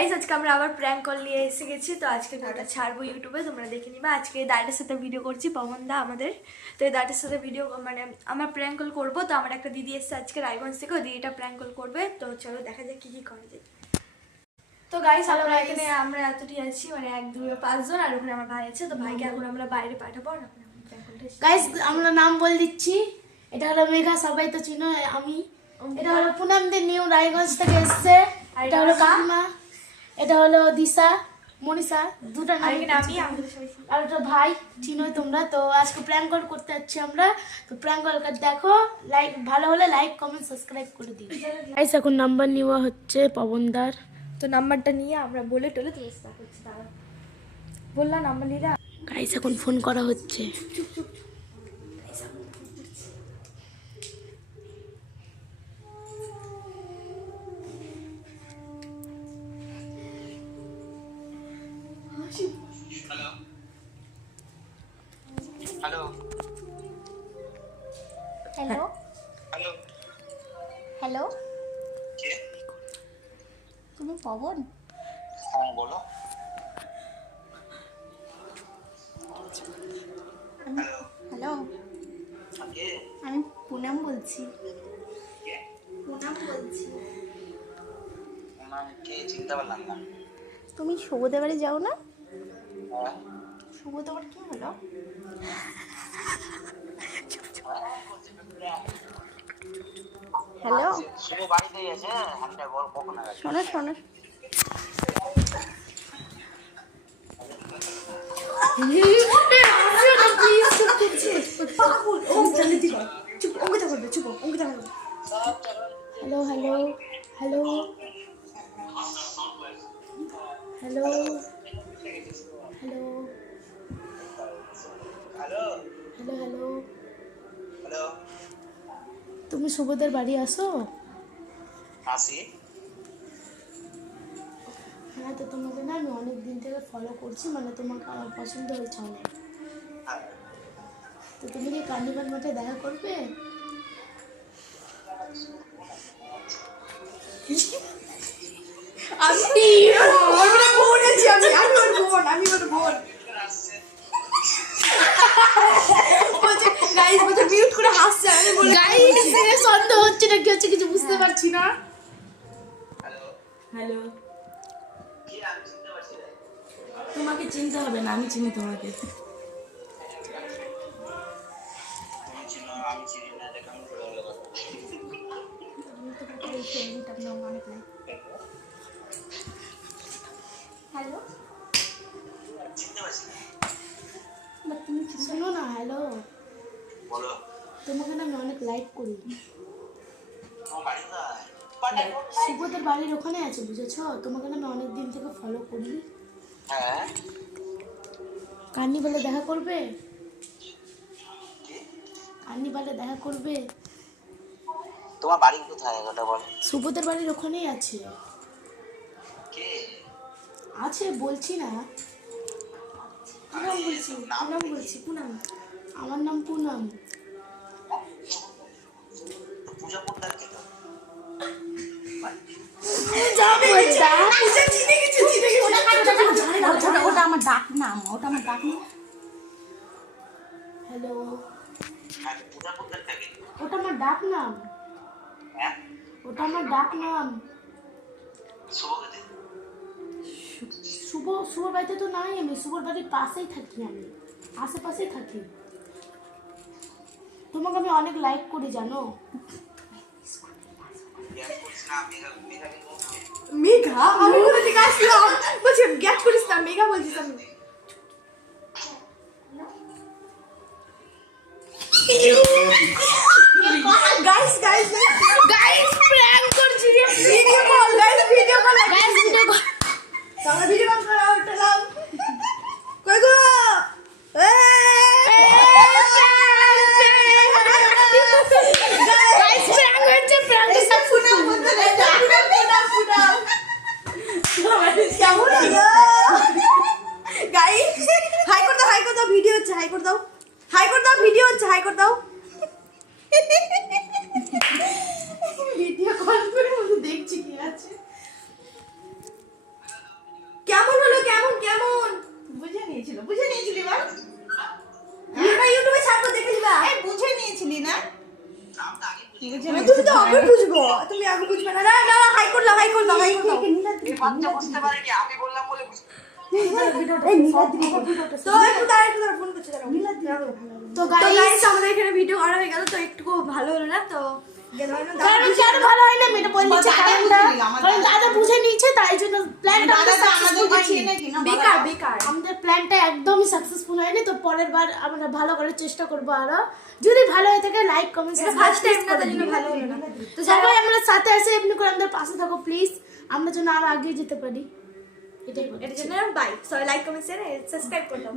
Guys আজকে আমরা আবার প্র্যাঙ্ক কল নিয়ে এসে গেছি। তো আজকে ভিডিওটা ছাড়বো ইউটিউবে, তোমরা দেখে নিবা। আজকে দাদার সাথে ভিডিও করছি, পবনদা আমাদের। তো এই দাদার সাথে ভিডিও মানে আমার প্র্যাঙ্ক কল করবো। তো আমার একটা দিদি এসছে আজকে রায়গঞ্জ থেকে, ওই দিদিটা প্র্যাঙ্ক কল করবে। তো চলো দেখা যাক কি করা যায়। তো গাইস আমরা এতটি আছি, মানে 1 2 5 জন, আর ওখানে আমার ভাই আছে। তো ভাইকে এখন আমরা বাইরে পাঠাবো। আর গাইস আমরা নাম বলে দিচ্ছি। এটা হলো মেঘা, সবাই তো চিনো। আমি এটা হলো পুনামদি নিউ রায়গঞ্জ থেকে এসেছে। এটা হলো কাকিমা, এটা হলো দিশা, মনীষা, দুটো নাম। আর ওটা ভাই, চিনোই তোমরা। তো আজকে প্র্যাঙ্ক কল করতে যাচ্ছি আমরা। তো প্র্যাঙ্ক কল দেখো, লাইক ভালো হলে লাইক কমেন্ট সাবস্ক্রাইব করে দিই। গাইস এখন নাম্বার নেওয়া হচ্ছে পবনদার। তো নাম্বারটা নিয়ে আমরা বলে টলে তো চেষ্টা করছি। তারা বললাম নাম্বার নিয়ে গাইস এখন ফোন করা হচ্ছে। হ্যালো হ্যালো হ্যালো হ্যালো, কে? তুমি পবন? হ্যাঁ বলো। হ্যালো হ্যালো, কে? আমি পুনাম বলছি। কে? পুনাম বলছি। কে চিনতে পারলাম না। তুমি শুভদের বাড়ি যাও না? হ্যাঁ শুভদের বাড়ি কি হলো? হ্যালো, শুভ বাড়িতেই আছে। হাতটা বড় কখন আছে? শোনো শোনো, hello hello hello hello hello hello hello hello. Hello তুমি শুভদের বাড়ি আসো? আসি। হ্যাঁ, তো তোমাকে না আমি অনেক দিন থেকে ফলো করছি, মানে তোমাকে আমার পছন্দ হয়েছে অনেক। তো তুমি কি কার্নিভাল মাঠে দেখা করবে? সন্দেহ হচ্ছে না, কি হচ্ছে কিছু বুঝতে পারছি না। হ্যালো, তোমাকে চিনতে হবে না, আমি চিনি তোমাকে। আমি চিনি না, এটা কেমন করে হলো কথা? হ্যালো, চিনতে পারছি না। তুমি শোনো না, হ্যালো, বলো। তোমাকে না আমি অনেক লাইক করি। তোমার বাড়ি কোথায়? শুভদের বাড়ির ওখানে আছে, বুঝেছো? তোমাকে না আমি অনেক দিন থেকে ফলো করি। হ্যাঁ কার্নিভালে দেখা করবে? কার্নিভালে দেখা করবে? তোমার বাড়ি কোথায় ওটা বলো। শুভদের বাড়ির ওখানেই আছে। কে? আছে বলছি না। পুনাম বলছি, পুনাম বলছি, পুনাম। আমার নাম পুনাম। পূজা পোদ্দার কে? ওটা আমার ডাক নাম, ওটা আমার ডাক নাম। হ্যালো, পূজা পোদ্দার কে? ওটা আমার ডাক নাম। হ্যাঁ ওটা আমার ডাক নাম। শুভ কে? শুভ বাড়িতে তো নাই, আমি শুভর বাড়ির পাশেই থাকি, আমি আশেপাশেই থাকি। তোমাকে আমি অনেক লাইক করি, জানো? মেঘা, আমি কোথা থেকে আসলাম? বলছি গ্যাট করিস না, মেঘা বলছিস আমি। গাইস গাইস গাইস প্র্যাঙ্ক করছি, video call, guys video call, guys video call. আমরা ভিডিও কল করে উঠলাম। কই গো? গাইস প্র্যাঙ্ক হচ্ছে, প্র্যাঙ্ক এই সব পুনাম বলতে নেই, পুনাম পুনাম পুনাম। কেমন হলো? গাইস হাই করে দাও, হাই করে দাও, ভিডিও হচ্ছে, হাই করে দাও, হাই করে দাও, ভিডিও হচ্ছে, হাই করে দাও। ভিডিও কল করে দেখছি কি আছে। তুমি আগে বুঝবে না। না না না, হাই করলাম হাই করলাম হাই করলাম। এই বাচ্চা বুঝতে পারেনি, আমি বললাম বলে বুঝতে তো একটু দাঁড়া ফোন করছে দাঁড়াও। তো তো গাইস গাইস আমাদের এখানে ভিডিও করা হয়ে গেল, তো একটু ভালো হলো না, তো গেল না। কারণ কেন ভালো হয় না এটা বলে নিচ্ছে কারণটা, কারণ দাদা বুঝে নিয়েছে তাই জন্য প্ল্যানটা আমাদের ছেলে কিনা বেকার বেকার। আমাদের প্ল্যানটা একদমই সাকসেসফুল হয়নি। তো পরের বার আমরা ভালো করার চেষ্টা করবো আরো। যদি ভালো হয়ে থাকে লাইক কমেন্ট এটা ফার্স্ট টাইম না, তার জন্য ভালো হলো না। তো সবাই আমরা সাথে আসে এমনি করে আমাদের পাশে থাকো প্লিজ, আমরা যেন আরো আগে যেতে পারি। এটাই বলি। এটার জন্য বাই। সবাই লাইক কমেন্ট শেয়ার সাবস্ক্রাইব করে দাও।